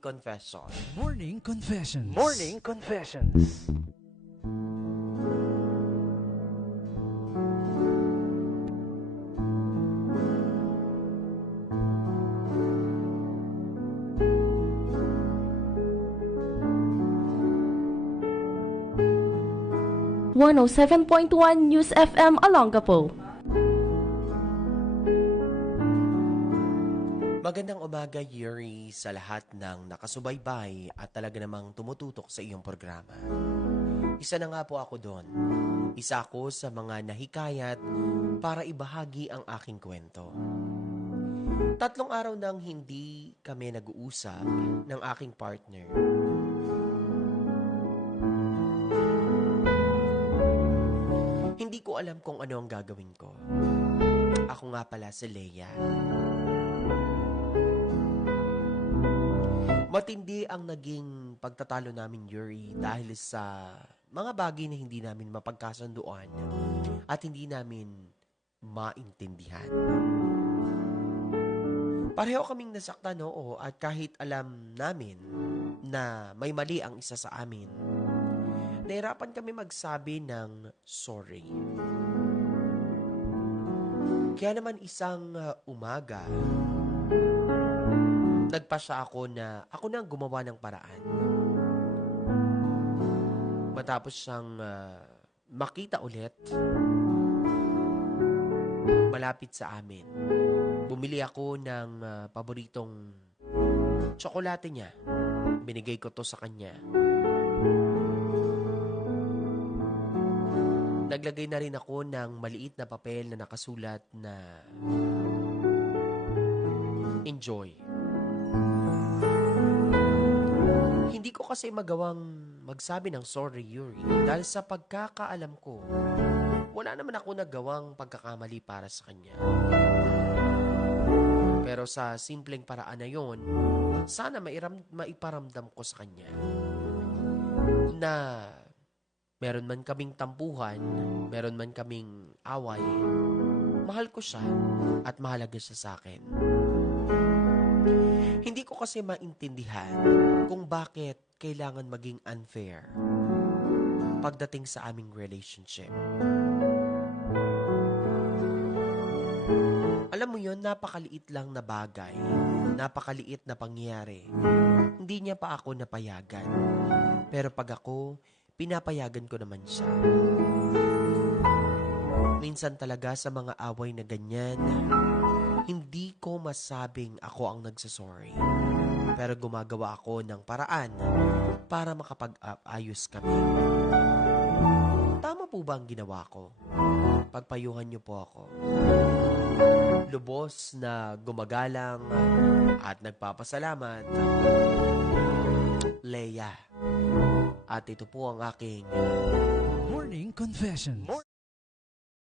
Confession. Morning Confessions. Morning Confessions. One 107.1 News FM Olongapo. Magandang umaga, Yuri, sa lahat ng nakasubaybay at talaga namang tumututok sa iyong programa. Isa na nga po ako doon. Isa ako sa mga nahikayat para ibahagi ang aking kwento. 3 araw nang hindi kami nag-uusap ng aking partner. Hindi ko alam kung ano ang gagawin ko. Ako nga pala si Leia. Matindi ang naging pagtatalo namin, Yuri, dahil sa mga bagay na hindi namin mapagkasunduan at hindi namin maintindihan. Pareho kaming nasaktan, oo, at kahit alam namin na may mali ang isa sa amin, nahirapan kami magsabi ng sorry. Kaya naman isang umaga, nagpasya ako na ako na ang gumawa ng paraan. Matapos siyang makita ulit, malapit sa amin, bumili ako ng paboritong tsokolate niya. Binigay ko to sa kanya. Naglagay na rin ako ng maliit na papel na nakasulat na enjoy. Hindi ko kasi magawang magsabi ng sorry, Yuri, dahil sa pagkakaalam ko, wala naman ako nagawang pagkakamali para sa kanya. Pero sa simpleng paraan na yon, sana maiparamdam ko sa kanya na meron man kaming tampuhan, meron man kaming away, mahal ko siya at mahalaga siya sa akin. Hindi ko kasi maintindihan kung bakit kailangan maging unfair pagdating sa aming relationship. Alam mo yun, napakaliit lang na bagay, napakaliit na pangyayari. Hindi niya pa ako napayagan. Pero pag ako, pinapayagan ko naman siya. Minsan talaga sa mga away na ganyan, hindi ko masabing ako ang nagsasorry. Pero gumagawa ako ng paraan para makapag-ayos kami. Tama po ba ang ginawa ko? Pagpayuhan niyo po ako. Lubos na gumagalang at nagpapasalamat, Leia. At ito po ang aking Morning Confessions.